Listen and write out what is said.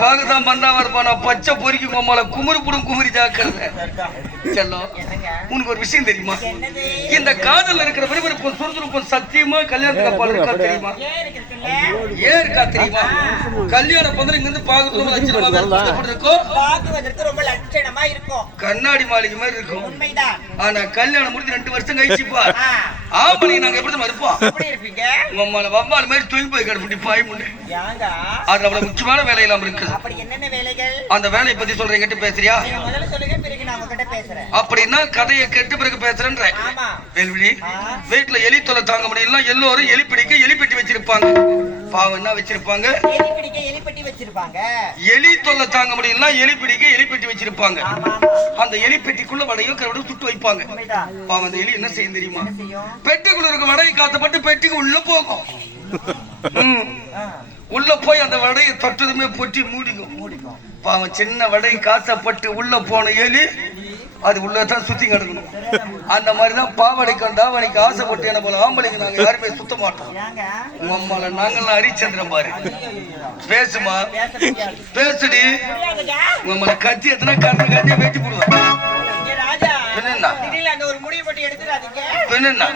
பாகதான் பந்தாவா இருப்பானா பச்சை பொறிக்கு கொம்மால குமுறு புடும் குமுறி ஜாக்கிரத செல்லம். உனக்கு ஒரு விஷயம் தெரியுமா? இந்த காதல் இருக்கிற விறுவிறுப்பும் சுறுசுறுப்பும் சத்தியமா கல்யாணத்துக்கு அப்பால் இருக்கா தெரியுமா? ஏன் இருக்கா தெரியுமா? கல்யாணம் பந்தல் இங்க இருந்து பாக்குறது இருக்கும், கண்ணாடி மாளிகை மாதிரி இருக்கும். ஆனா கல்யாணம் முடிஞ்சு 2 வருஷம் கழிச்சுப்பா ஆம்பளைங்க நாங்க எப்படி இருப்போம்? உம்மால வம்மால மாதிரி தூக்கி போய் கிடப்பி பாய் முன்னு. அது அவ்வளவு முக்கியமான வேலை இல்லாம இருக்கு. அந்த வேலையை பத்தி சொல்றேன், பேசுறியா? அப்படின்னா கதையை கேட்டு பிறகு பேசுறேன்ற. வீட்டுல எலி தொலை தாங்க முடியல, எல்லோரும் எலி பிடிக்க எலி பெட்டி வச்சிருப்பாங்க. பாவம் என்ன வச்சிருப்பாங்க? எலி தொல்லை தாங்க முடியல, எலி பிடிக்க எலி பெட்டி வச்சிருப்பாங்க. அந்த எலி பெட்டிக்குள்ள வடையோ கருவடை சுட்டு வைப்பாங்க. பாவம் அந்த எலி என்ன செய்யும் தெரியுமா? பெட்டிக்குள்ள இருக்க வடையை காத்தப்பட்டு பெட்டிக்கு உள்ள போகும். உள்ள போய் அந்த வடையை தொட்டதுமே பொட்டி மூடிக்கும். பாவம் சின்ன வடை காசப்பட்டு உள்ள போன எலி அது உள்ளதான் சுத்தி கிடக்கணும். அந்த மாதிரிதான் பாவடைக்கும் தாவணிக்கு ஆசைப்பட்டு என்ன போல ஆம்பளைங்க நாங்க யாருமே சுத்த மாட்டோம். உங்க அம்மால நாங்கெல்லாம் ஹரிச்சந்திரன் பாரு. பேசுமா பேசுடி. உங்க அம்மால கத்தி எத்தனை கத்தியை வெட்டி போடுவாங்க. பின்னா